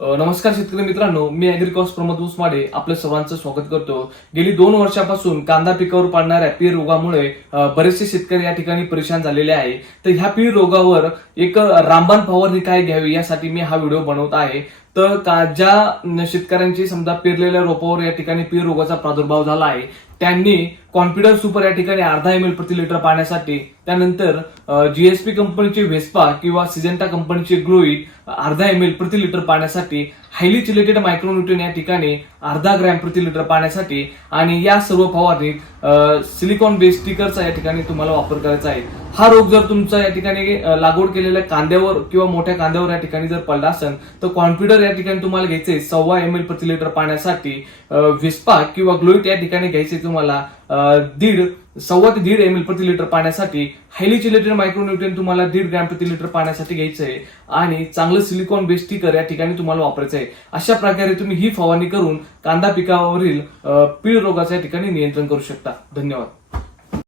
नमस्कार शेतकरी मित्रांनो मी अॅग्रिकॉस प्रमोद उस्माडे आपल्या सर्वांचं स्वागत करतो. गेली दोन वर्षापासून कांदा पिकावर पडणाऱ्या पीर रोगामुळे बरेचसे शेतकरी या ठिकाणी परेशान झालेले आहे. तर ह्या पीर रोगावर एक रामबाण फवारणी काय घ्यावी यासाठी मी हा व्हिडिओ बनवत आहे. तर का ज्या शेतकऱ्यांची समजा पेरलेल्या रोपावर या ठिकाणी पीर रोगाचा प्रादुर्भाव झाला आहे. त्यांनी कॉन्फिडन्स सुपर या ठिकाणी अर्धा एम एल प्रति लिटर पाण्यासाठी त्यानंतर जीएसपी कंपनीची व्हेस्पा किंवा सिजेंटा कंपनीची ग्लोईट अर्धा एम एल प्रति लिटर पाण्यासाठी हायली चिलेटेड मायक्रोन्युट्रिन या ठिकाणी अर्धा ग्रॅम प्रति लिटर पाण्यासाठी आणि या सर्व फवारणीत सिलिकॉन बेस स्टिकरचा या ठिकाणी तुम्हाला वापर करायचा आहे. हा रोग जर तुमचा या ठिकाणी लागवड केलेल्या कांद्यावर किंवा मोठ्या कांद्यावर या ठिकाणी जर पडला असेल तर कॉन्फिडर या ठिकाणी तुम्हाला घ्यायचे सव्वा एम एल प्रति लिटर पाण्यासाठी विस्पा किंवा ग्लोइट या ठिकाणी घ्यायचे तुम्हाला. दीड सव्वा ते दीड एम एल प्रति लिटर पाण्यासाठी हायली चिलेटेड मायक्रोन्युट्रियन तुम्हाला दीड ग्रॅम प्रति लिटर पाण्यासाठी घ्यायचं आहे. आणि चांगलं सिलिकॉन बेस्ड स्टिकर या ठिकाणी तुम्हाला वापरायचं आहे. अशा प्रकारे तुम्ही ही फवारणी करून कांदा पिकावरील पीळ रोगाचं या ठिकाणी नियंत्रण करू शकता. धन्यवाद.